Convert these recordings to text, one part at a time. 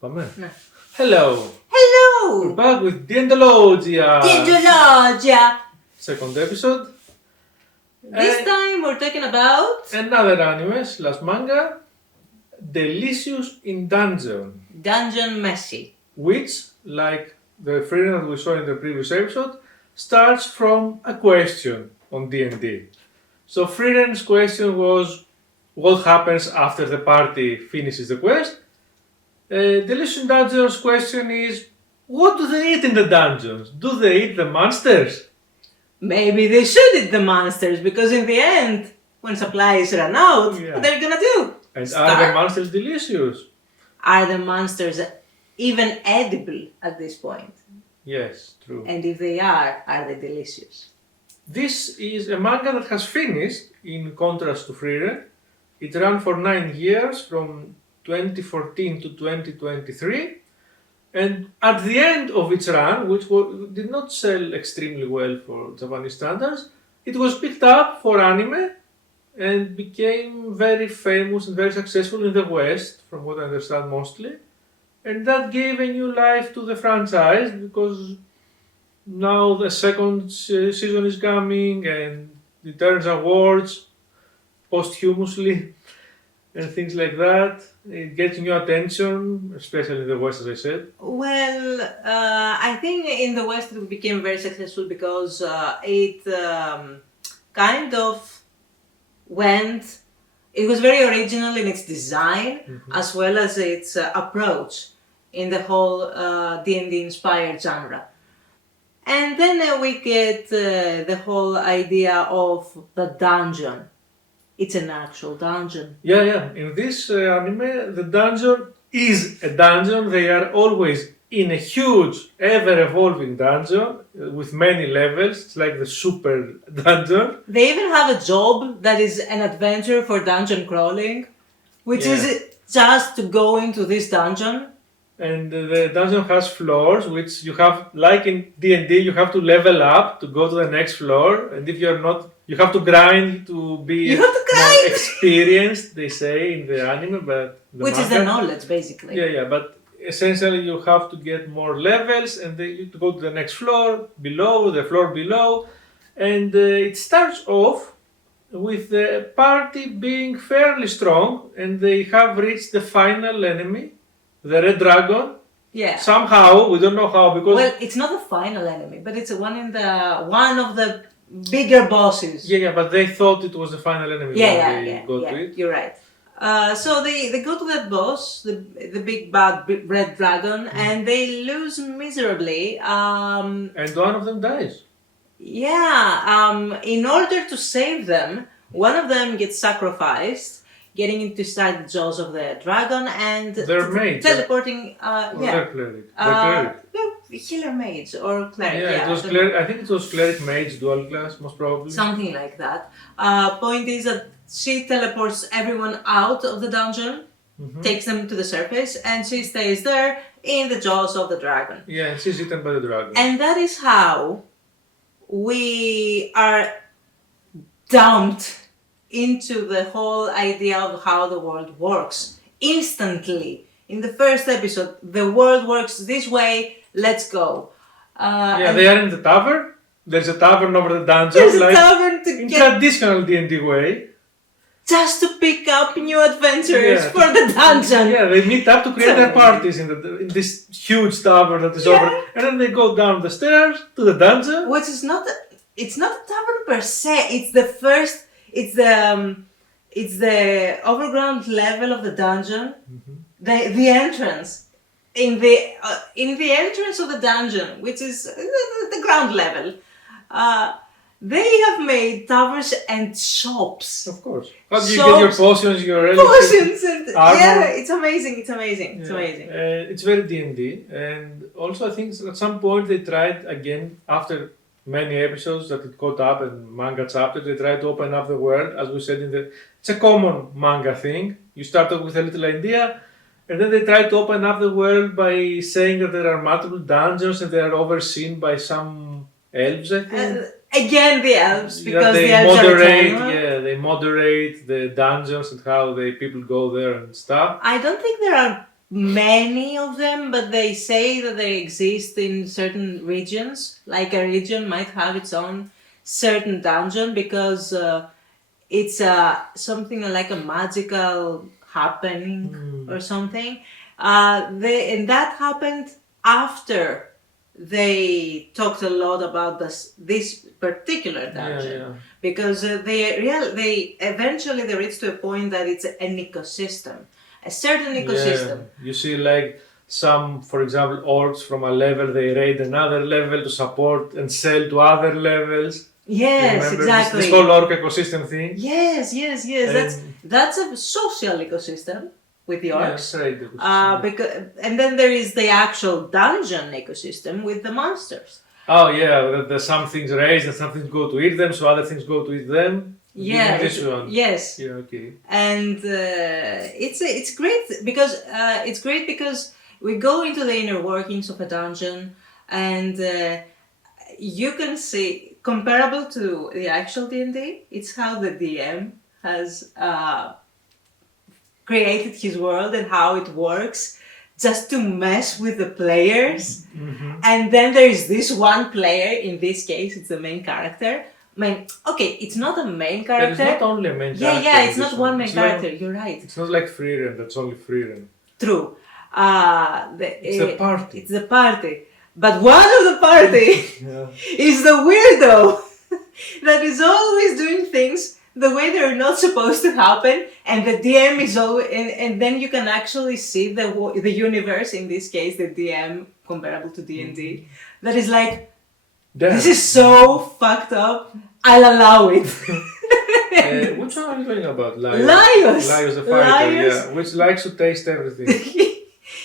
Πάμε. Ναι. Hello! Hello! We're back with D&D-o-logia! Ντιεντολογία! Second episode. This time we're talking about Another anime slash manga, Delicious in Dungeon, Dungeon Messi. which, like the freedom that we saw in the previous episode, starts from a question on D&D. So Freedom's question was, what happens after the party finishes the quest? Delicious in Dungeon's question is, what do they eat in the dungeons? Do they eat the monsters? Maybe they should eat the monsters because in the end, when supplies run out, Yeah. what they're gonna do? And Starve? are the monsters delicious? Are the monsters even edible at this point? Yes, true. And if they are they delicious? This is a manga that has finished, in contrast to Freedom. It ran for 9 years, from 2014 to 2023. And at the end of its run, which did not sell extremely well for Japanese standards, it was picked up for anime and became very famous and very successful in the West, from what I understand mostly. And that gave a new life to the franchise because now the second season is coming and it earns awards posthumously and things like that. It gets new attention, especially in the West, as I said. Well, I think in the West it became very successful because it kind of went. It was very original in its design as well as its approach in the whole D&D-inspired genre. And then we get the whole idea of the dungeon. It's an actual dungeon. Yeah. In this anime, the dungeon is a dungeon. They are always in a huge, ever-evolving dungeon with many levels. It's like the super dungeon. They even have a job that is an adventure for dungeon crawling, which is just to go into this dungeon. And the dungeon has floors, which you have, like in D&D, you have to level up to go to the next floor. And if you're not, you have to grind to be more experienced, they say in the anime, but which is the knowledge, basically. Yeah, but essentially you have to get more levels and then you to go to the next floor below. And it starts off with the party being fairly strong and they have reached the final enemy, the red dragon. Yeah. Somehow, we don't know how, because... Well, it's not the final enemy, but it's one of the bigger bosses. Yeah, but they thought it was the final enemy when they got to it. You're right. So they go to that boss, the big bad red dragon, and they lose miserably. And one of them dies. Yeah. In order to save them, one of them gets sacrificed, getting inside the jaws of the dragon, and they're mages. Teleporting. They're cleric. They're healer mage or cleric. It was cleric. I think it was cleric mage dual class, most probably. Something like that. Point is that she teleports everyone out of the dungeon, takes them to the surface, and she stays there in the jaws of the dragon. Yeah, and she's eaten by the dragon. And that is how we are dumped into the whole idea of how the world works. Instantly, in the first episode, the world works this way, let's go. They are in the tavern. There's a tavern over the dungeon. There's a tavern to in get... traditional D&D way. Just to pick up new adventurers for the dungeon. Yeah, they meet up to create their parties in this huge tavern that is over. And then they go down the stairs to the dungeon. Which is not... It's not a tavern per se. It's the first... It's the overground level of the dungeon. The entrance. In the entrance of the dungeon, which is the ground level, they have made taverns and shops. Of course. How do you get your potions, your potions and armor? Yeah, it's amazing. It's amazing. It's amazing. It's very D&D, and also I think at some point they tried again after many episodes that it caught up and manga chapter. They tried to open up the world, as we said it's a common manga thing. You start off with a little idea. And then they try to open up the world by saying that there are multiple dungeons and they are overseen by some elves, I think. Again, the elves, because the elves are eternal. They moderate the dungeons and how the people go there and stuff. I don't think there are many of them, but they say that they exist in certain regions. Like a region might have its own certain dungeon because it's something like a magical happening or something. And that happened after they talked a lot about this particular dungeon, because they eventually reached to a point that it's an ecosystem, a certain ecosystem. You see, like some, for example, orcs from a level, they raid another level to support and sell to other levels. Yes, exactly. This whole orc ecosystem thing. Yes. That's a social ecosystem with the orcs. And then there is the actual dungeon ecosystem with the monsters. Oh yeah, there's some things raised and some things go to eat them, so other things go to eat them. Yeah. Yes. Yeah. Okay. And it's great because we go into the inner workings of a dungeon, and you can see, comparable to the actual D&D, it's how the DM has created his world and how it works, just to mess with the players. And then there is this one player, in this case it's the main character. It's not a main character. But it's not only a main character. Yeah, it's not one main character, you're right. It's not like Freeren, that's only Freeren. True. It's the party. It's the party. But one of the party is the weirdo that is always doing things the way they're not supposed to happen, and the DM is always, and then you can actually see the universe, in this case the DM, comparable to D&D, that is like, this is so fucked up, I'll allow it. Which one are you talking about? Laios. Laios the fighter, which likes to taste everything.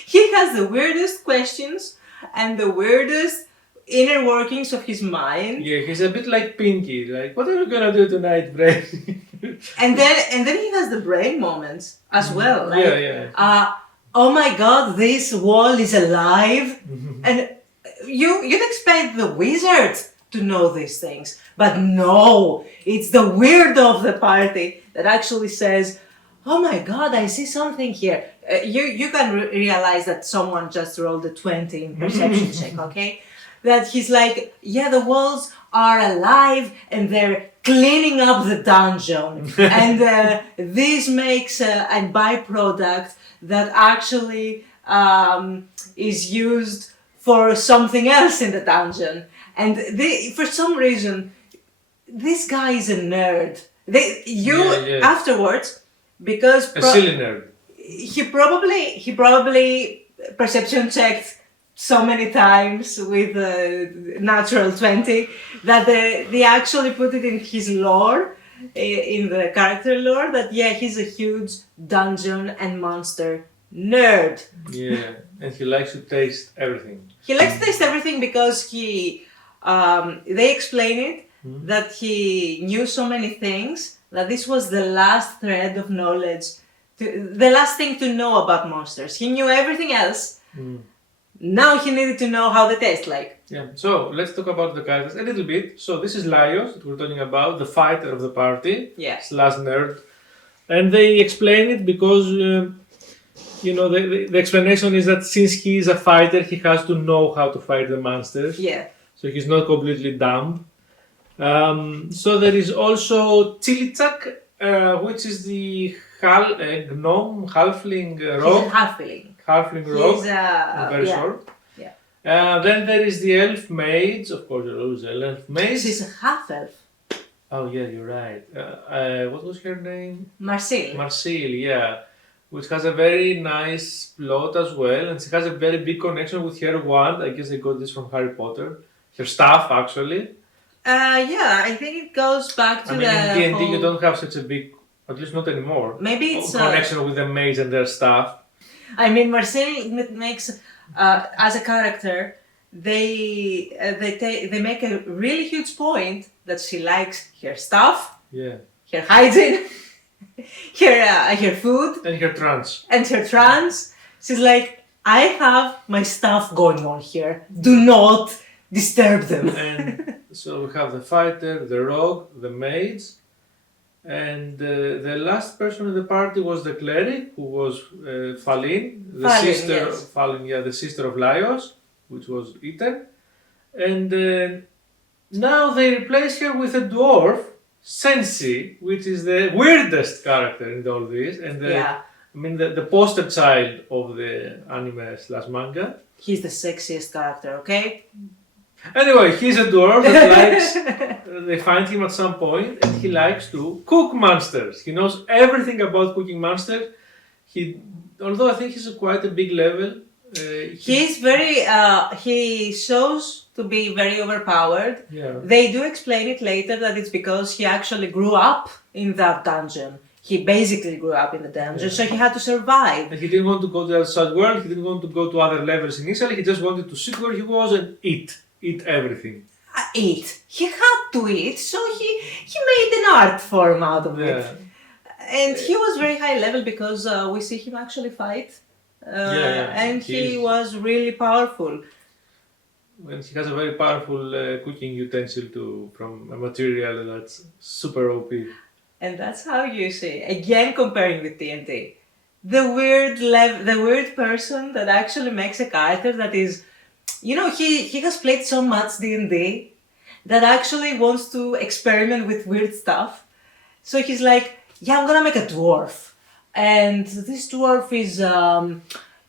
He has the weirdest questions and the weirdest inner workings of his mind. Yeah, he's a bit like Pinky. Like, what are we gonna do tonight, brain? and then he has the brain moments as well. Like, oh my god, this wall is alive, and you'd expect the wizard to know these things, but no, it's the weirdo of the party that actually says, oh my god, I see something here. You can realize that someone just rolled a 20 in perception check, okay? That he's like, yeah, the walls are alive and they're cleaning up the dungeon. And this makes a byproduct that actually is used for something else in the dungeon. And for some reason, this guy is a nerd. Afterwards, because a silly nerd. He probably perception checked so many times with a natural 20 that they actually put it in his lore, in the character lore, that he's a huge dungeon and monster nerd. Yeah, and he likes to taste everything. He likes to taste everything because they explain it that he knew so many things that this was the last thread of knowledge, the last thing to know about monsters. He knew everything else. Now he needed to know how they taste like. Yeah, so let's talk about the characters a little bit. So this is Laios that we're talking about, the fighter of the party, slash nerd. And they explain it because, the explanation is that since he is a fighter, he has to know how to fight the monsters. Yeah. So he's not completely dumb. So there is also Chilichak, which is the gnome, halfling rogue. He's a halfling. Halfling rogue. He's very short. Yeah. Then there is the elf mage. Of course, there is an elf mage. She's a half elf. Oh yeah, you're right. What was her name? Marcille. Marcille, yeah. Which has a very nice plot as well, and she has a very big connection with her wand. I guess they got this from Harry Potter. Her staff, actually. I think it goes back to in D&D you don't have such a big, at least not anymore. Maybe it's connection with the mage and their staff. I mean, Marcille makes as a character, they make a really huge point that she likes her stuff, her hygiene, her food, and her trance. She's like, I have my stuff going on here. Do not disturb them. And so we have the fighter, the rogue, the mage, And the last person in the party was the cleric, who was Falin, the sister of Laios, which was eaten. And now they replace her with a dwarf, Senshi, which is the weirdest character in all this, and the poster child of the anime / manga. He's the sexiest character, okay? Anyway, he's a dwarf that likes. They find him at some point, and he likes to cook monsters. He knows everything about cooking monsters. Although I think he's quite a big level. He's very. He shows to be very overpowered. Yeah. They do explain it later that it's because he actually grew up in that dungeon. He basically grew up in the dungeon, so he had to survive. And he didn't want to go to the outside world. He didn't want to go to other levels initially. He just wanted to sit where he was and eat everything. Eat. He had to eat, so he made an art form out of it. And he was very high level because we see him actually fight. And he was really powerful. And he has a very powerful cooking utensil from a material that's super OP. And that's how you see, again comparing with D&D, the weird person that actually makes a character that is, he has played so much D&D that actually wants to experiment with weird stuff. So he's like, I'm gonna make a dwarf. And this dwarf is,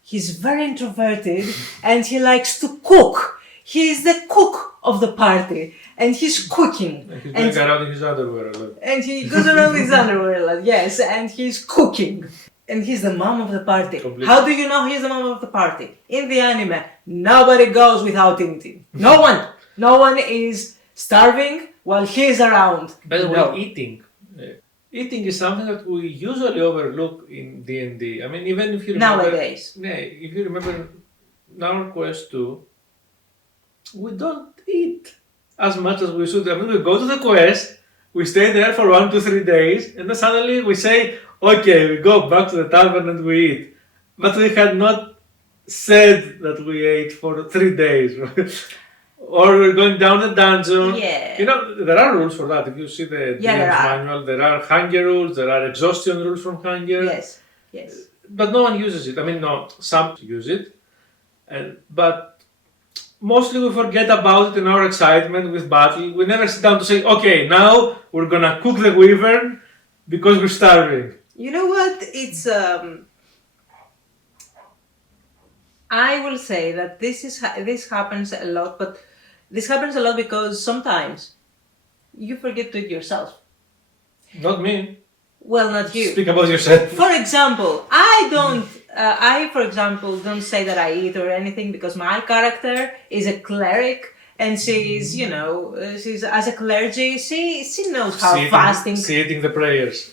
he's very introverted and he likes to cook. He's the cook of the party and he's cooking. And he's going around in his underwear a lot. And he goes around with his underwear a lot, yes, and he's cooking. And he's the mom of the party. Completely. How do you know he's the mom of the party? In the anime, nobody goes without eating. No one. No one is starving while he's around. By the way, eating. Eating is something that we usually overlook in D&D. I mean, even if you remember... Nowadays. If you remember in our quest 2, we don't eat as much as we should. I mean, we go to the quest, we stay there for 1 to 3 days, and then suddenly we say, okay, we go back to the tavern and we eat. But we had not said that we ate for 3 days. Or we're going down the dungeon. Yeah. There are rules for that. If you see the DM's manual, there are hunger rules, there are exhaustion rules from hunger. Yes. But no one uses it. I mean, no, some use it. But mostly we forget about it in our excitement with battle. We never sit down to say, okay, now we're gonna cook the wyvern because we're starving. You know what? It's I will say that this happens a lot, but this happens a lot because sometimes you forget to eat yourself. Not me. Well, not you. Speak about yourself. For example, I don't say that I eat or anything because my character is a cleric and she's, she's as a clergy, she knows how fasting. She's eating the prayers.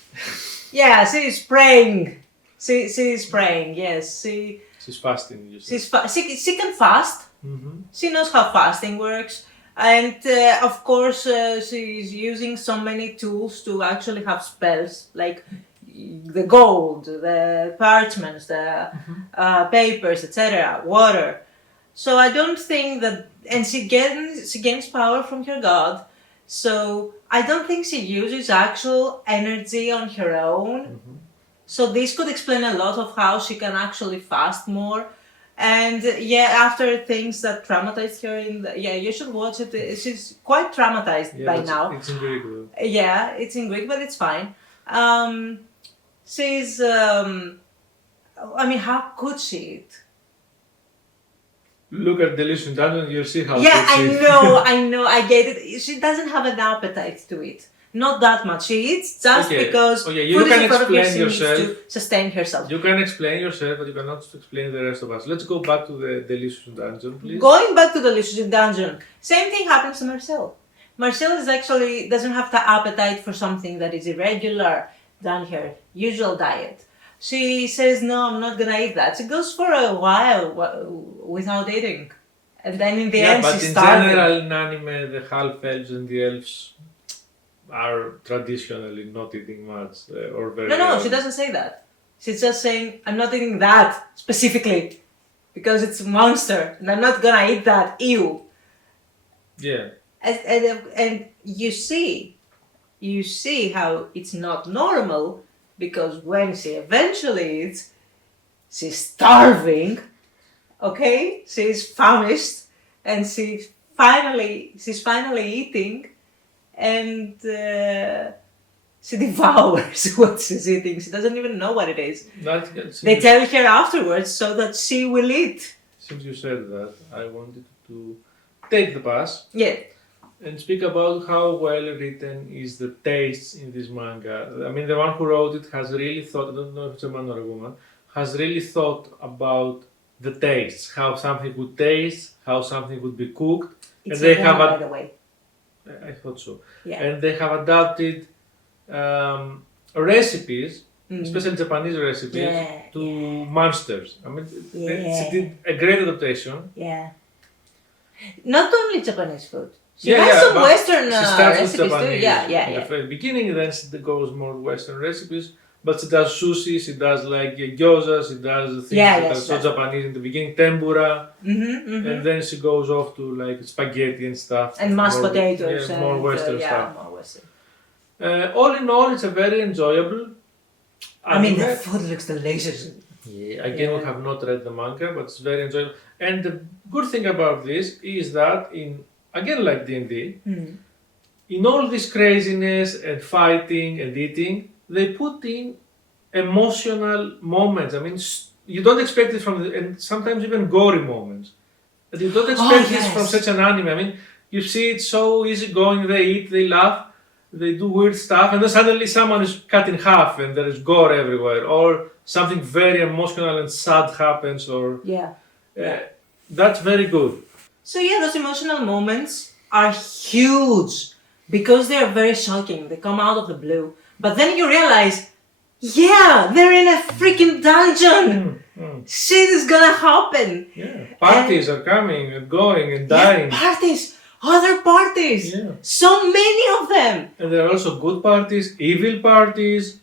Yeah, she's praying. She's praying, yes. She's fasting. She can fast. Mm-hmm. She knows how fasting works. And of course, she's using so many tools to actually have spells, like the gold, the parchments, the papers, etc., water. So I don't think that, and she gains power from her god. So I don't think she uses actual energy on her own. Mm-hmm. So this could explain a lot of how she can actually fast more. And after things that traumatized her you should watch it. She's quite traumatized by now. It's in Greek though. Yeah, it's in Greek, but it's fine. She's, how could she eat? Look at Delicious Dungeon, you'll see how I know, I get it. She doesn't have an appetite to eat. Not that much. She eats just because food is in front of her, she needs to sustain herself. You can explain yourself, but you cannot explain the rest of us. Let's go back to the Delicious Dungeon, please. Going back to the Delicious Dungeon, same thing happens to Marcille. Marcille is actually doesn't have the appetite for something that is irregular than her usual diet. She says, no, I'm not gonna eat that. She goes for a while without eating. And then in the end she's starving. But in general in anime, the half-elves and the elves are traditionally not eating much or very... No, she doesn't say that. She's just saying, I'm not eating that specifically because it's a monster and I'm not gonna eat that, ew. Yeah. And you see you see how it's not normal, because when she eventually eats, she's starving, okay? She's famished, and she's finally eating, and she devours what she's eating. She doesn't even know what it is. They tell her afterwards so that she will eat. Since you said that, I wanted to take the pass. Yeah. And speak about how well written is the taste in this manga. I mean, the one who wrote it has really thought, I don't know if it's a man or a woman, has really thought about the tastes, how something would taste, how something would be cooked. It's and they a have woman, by the way. I thought so. Yeah. And they have adapted recipes, especially Japanese recipes, to monsters. I mean, she did a great adaptation. Yeah. Not only Japanese food. She has some Western recipes too. In the beginning, then she goes more Western recipes. But she does sushi, she does like gyoza, she does things that are so Japanese in the beginning, tempura, and then she goes off to like spaghetti and stuff. And mashed potatoes. Yeah, more Western stuff. More Western. All in all, it's a very enjoyable. I mean, the food looks delicious. Yeah, again, we have not read the manga, but it's very enjoyable. And the good thing about this is that again, like D&D, in all this craziness and fighting and eating, they put in emotional moments. I mean, you don't expect it and sometimes even gory moments. But you don't expect this from such an anime. I mean, you see it so easygoing, they eat, they laugh, they do weird stuff, and then suddenly someone is cut in half and there is gore everywhere, or something very emotional and sad happens, or... that's very good. So those emotional moments are huge because they are very shocking. They come out of the blue. But then you realize, they're in a freaking dungeon. Shit is gonna happen. Yeah, parties are coming and going and dying. Parties, other parties. Yeah. So many of them. And there are also good parties, evil parties.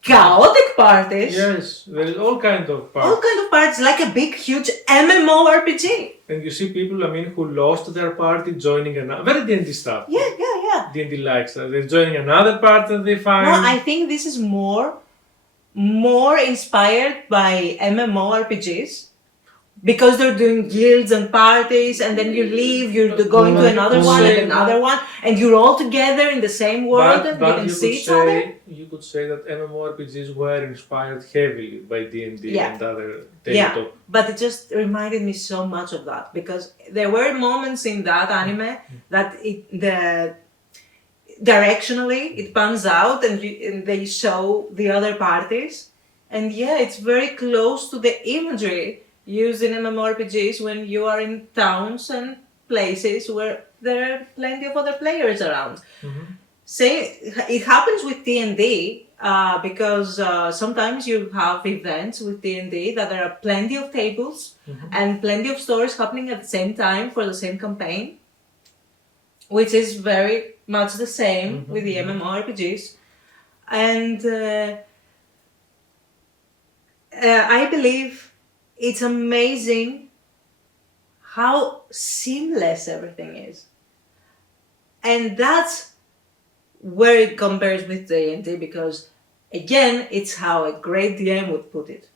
Chaotic parties. Yes, there is all kinds of parties. All kinds of parties, like a big, huge MMO RPG. And you see people, I mean, who lost their party joining another. Very D&D stuff. Yeah. D&D likes that. They're joining another party that they find. No, I think this is more inspired by MMO RPGs. Because they're doing guilds and parties, and then you leave, you're going to another one and another one, and you're all together in the same world and you can see each other. You could say that MMORPGs were inspired heavily by D&D and other tabletop. Yeah, but it just reminded me so much of that, because there were moments in that anime that directionally it pans out and they show the other parties, and it's very close to the imagery used in MMORPGs when you are in towns and places where there are plenty of other players around. It happens with D&D because sometimes you have events with D&D that there are plenty of tables and plenty of stories happening at the same time for the same campaign, which is very much the same with the MMORPGs. And I believe it's amazing how seamless everything is. And that's where it compares with D&D, because again, it's how a great DM would put it.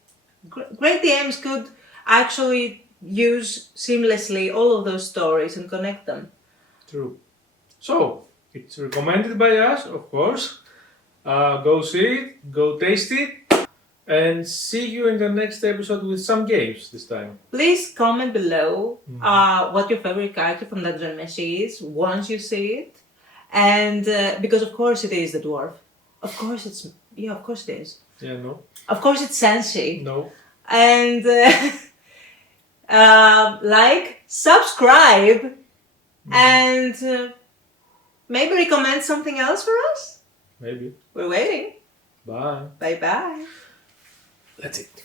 Great DMs could actually use seamlessly all of those stories and connect them. True. So, it's recommended by us, of course. Go see it, go taste it. And see you in the next episode with some games this time. Please comment below what your favorite character from Dungeon Mesh is once you see it. And because of course it is the dwarf. Of course it is. Yeah, no. Of course it's Senshi. No. And subscribe, and maybe recommend something else for us? Maybe. We're waiting. Bye. Bye-bye. That's it.